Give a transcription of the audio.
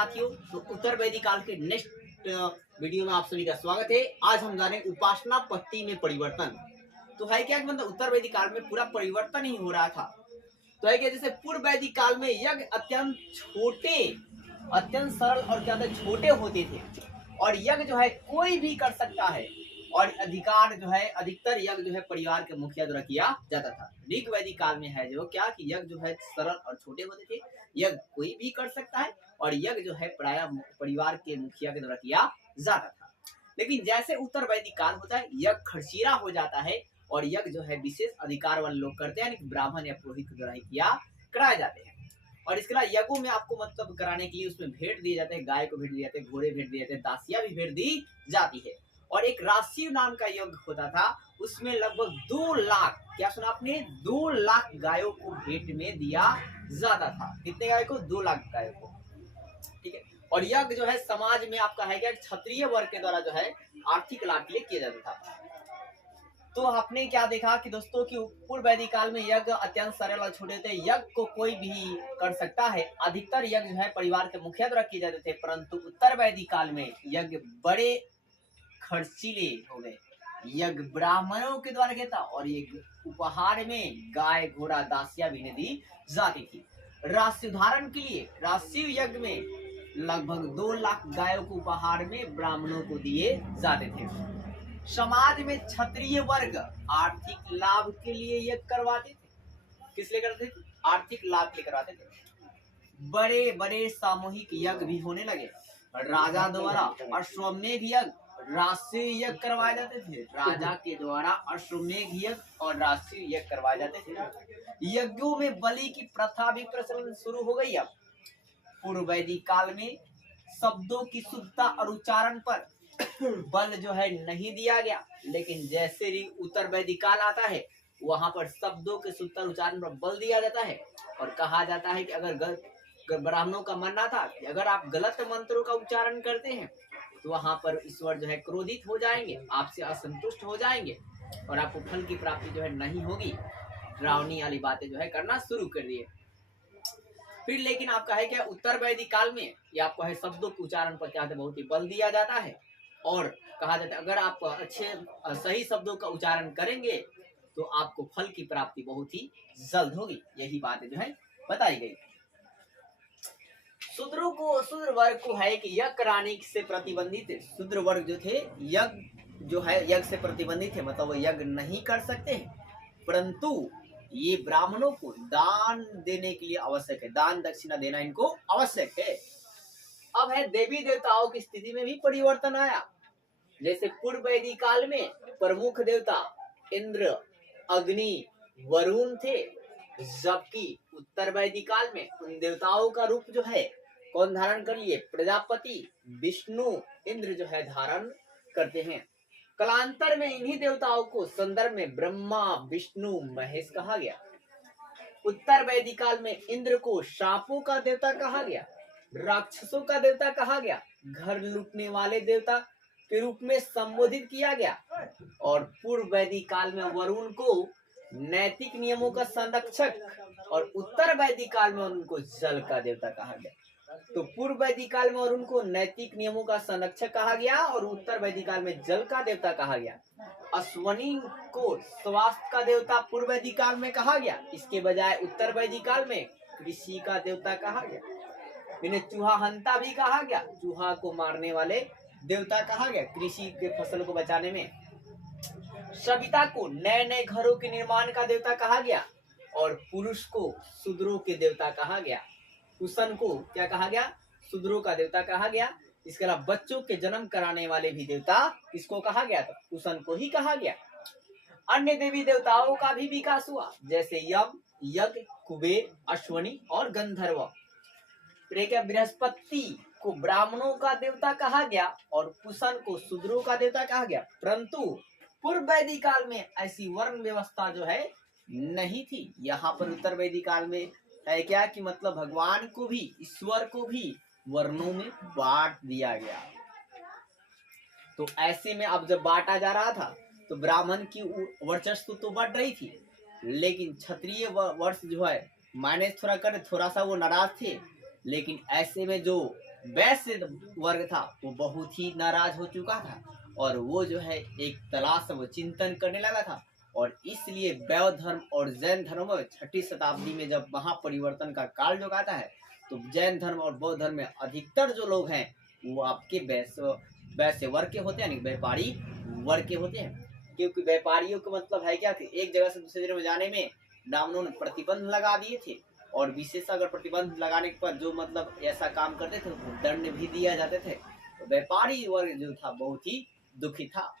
साथियों, तो उत्तर वैदिक काल के नेक्स्ट वीडियो में आप सभी का स्वागत है। आज हम जाने उपासना पद्धति में परिवर्तन। तो है क्या, मतलब उत्तर वैदिक काल में पूरा परिवर्तन ही हो रहा था। तो है क्या, जैसे पूर्व वैदिक काल में यज्ञ अत्यंत छोटे, अत्यंत सरल और क्या छोटे होते थे, और यज्ञ जो है कोई भी कर सकता है, और अधिकार जो है अधिकतर यज्ञ जो है परिवार के मुखिया द्वारा किया जाता था। ऋग वैदिक काल में है जो क्या कि यज्ञ जो है सरल और छोटे होते थे, यज्ञ कोई भी कर सकता है, और यज्ञ जो है प्रायः परिवार के मुखिया के द्वारा किया जाता था। लेकिन जैसे उत्तर वैदिक काल होता है, यज्ञ खर्चीला हो जाता है, और यज्ञ जो है विशेष अधिकार वाले लोग करते हैं, ब्राह्मण या पुरोहित के द्वारा किया कराए जाते हैं। और इसके अलावा यज्ञों में आपको मतलब कराने के लिए उसमें भेंट दिए जाते हैं, गाय को भेंट दिए जाते हैं, घोड़े भेंट दिए जाते हैं, दासियां भी भेंट दी जाती है। और एक राशिव नाम का यज्ञ होता था, उसमें लगभग 2 लाख, क्या सुना आपने, 2 लाख गायों को भेंट में दिया जाता था। कितने गाय को? 2 लाख गायों को। ठीक है। और यज्ञ जो है समाज में आपका है क्या, क्षत्रिय वर्ग के द्वारा जो है आर्थिक लाभ के लिए किया जाता था। तो आपने क्या देखा कि दोस्तों कि पूर्व वैदिक काल में यज्ञ अत्यंत सरल और छोटे थे, यज्ञ को कोई भी कर सकता है, अधिकतर यज्ञ जो है परिवार के मुखिया द्वारा किए जाते थे। परंतु उत्तर वैदिक काल में यज्ञ बड़े खर्चीले हो गए, यज्ञ ब्राह्मणों के द्वारा किया था, और ये उपहार में गाय घोड़ा दासियां भी दी जाती थी। राशि उदाहरण के लिए राशि यज्ञ में लगभग 2 लाख गायों को उपहार में ब्राह्मणों को दिए जाते थे। समाज में क्षत्रिय वर्ग आर्थिक लाभ के लिए यज्ञ करवाते थे। किस लिए करते थे? आर्थिक लाभ के लिए करवाते थे। बड़े बड़े सामूहिक यज्ञ भी होने लगे। राजा द्वारा अश्वमेध यज्ञ, राष्ट्रीय यज्ञ करवाए जाते थे। राजा के द्वारा अश्वमेध यज्ञ और राष्ट्रीय यज्ञ करवाए जाते थे। यज्ञों में बलि की प्रथा भी प्रचलन शुरू हो गई। अब पूर्व वैदिक काल में शब्दों की शुद्धता और उच्चारण पर बल जो है नहीं दिया गया, लेकिन जैसे ही उत्तर वैदिक काल आता है, वहां पर शब्दों के शुद्धता उच्चारण पर बल दिया जाता है, और कहा जाता है कि अगर ब्राह्मणों का मानना था कि अगर आप गलत मंत्रों का उच्चारण करते हैं तो वहां पर ईश्वर जो है क्रोधित हो जाएंगे, आपसे असंतुष्ट हो जाएंगे, और आपको फल की प्राप्ति जो है नहीं होगी। डरावनी वाली बातें जो है करना शुरू कर दिए। फिर लेकिन आपका है क्या, उत्तर वैदिक काल में ये आपको है शब्दों के उच्चारण पर क्या बहुत ही बल दिया जाता है, और कहा जाता है अगर आप अच्छे सही शब्दों का उच्चारण करेंगे तो आपको फल की प्राप्ति बहुत ही जल्द होगी। यही बातें जो है बताई गई। शूद्र वर्ग को है कि यज्ञ कराने से प्रतिबंधित थे। शूद्र वर्ग जो थे यज्ञ जो है यज्ञ से प्रतिबंधित है, मतलब वो यज्ञ नहीं कर सकते हैं, परंतु ये ब्राह्मणों को दान देने के लिए आवश्यक है, दान दक्षिणा देना इनको आवश्यक है। अब है देवी देवताओं की स्थिति में भी परिवर्तन आया। जैसे पूर्व वैदिक काल में प्रमुख देवता इंद्र, अग्नि, वरुण थे, जबकि उत्तर वैदिक काल में उन देवताओं का रूप जो है कौन धारण कर लिए? प्रजापति, विष्णु, इंद्र जो है धारण करते हैं। कालांतर में इन्हीं देवताओं को संदर्भ में ब्रह्मा, विष्णु, महेश कहा गया। उत्तर वैदिक काल में इंद्र को शापों का देवता कहा गया, राक्षसों का देवता कहा गया, घर लूटने वाले देवता के रूप में संबोधित किया गया, और पूर्व वैदिक काल में वरुण को नैतिक नियमों का संरक्षक, और उत्तर वैदिक काल में उनको जल का देवता कहा गया। तो पूर्व वैदिक काल में वरुण को नैतिक नियमों का संरक्षक कहा गया, और उत्तर वैदिक काल में जल का देवता कहा गया। अश्वनी को स्वास्थ्य का देवता पूर्व वैदिक काल में कहा गया, इसके बजाय उत्तर वैदिक काल में कृषि का देवता कहा गया। इन्हें चूहा हंता भी कहा गया, चूहा को मारने वाले देवता कहा गया कृषि के फसल को बचाने में। सविता को नए नए घरों के निर्माण का देवता कहा गया, और पुरुष को शूद्रों के देवता कहा गया। कुशन को क्या कहा गया? शूद्रों का देवता कहा गया। इसके अलावा बच्चों के जन्म कराने वाले भी देवता किसको कहा गया था? कुशन को ही कहा गया। अन्य देवी देवताओं का भी विकास हुआ, जैसे यम, यज्ञ, कुबेर, अश्वनी और गंधर्व। बृहस्पति को ब्राह्मणों का देवता कहा गया, और कुशन को शूद्रों का देवता कहा गया। परंतु पूर्व वैदिक काल में ऐसी वर्ण व्यवस्था जो है नहीं थी। यहाँ पर उत्तर वैदिक काल में है क्या कि मतलब भगवान को भी, ईश्वर को भी वर्णों में बांट दिया गया। तो ऐसे में अब जब बांटा जा रहा था तो ब्राह्मण की वर्चस्व तो बढ़ रही थी, लेकिन क्षत्रिय वर्ष जो है माइनस थोड़ा सा वो नाराज थे। लेकिन ऐसे में जो वैश्य वर्ग था वो बहुत ही नाराज हो चुका था और वो जो है एक तलाश व चिंतन करने लगा था। और इसलिए बौद्ध धर्म और जैन धर्म में 6ठी शताब्दी में जब महापरिवर्तन का काल जो आता है तो जैन धर्म और बौद्ध धर्म में अधिकतर जो लोग हैं वो आपके वैश्य वर्ग के होते हैं, यानी व्यापारी वर्ग के होते हैं। क्योंकि व्यापारियों का मतलब है क्या कि एक जगह से दूसरी जगह में जाने में ब्राह्मणों ने प्रतिबंध लगा दिए थे और विशेष अगर प्रतिबंध लगाने पर जो मतलब ऐसा काम करते थे वो दंड भी दिया जाते थे। तो व्यापारी वर्ग जो था बहुत ही दुखी था।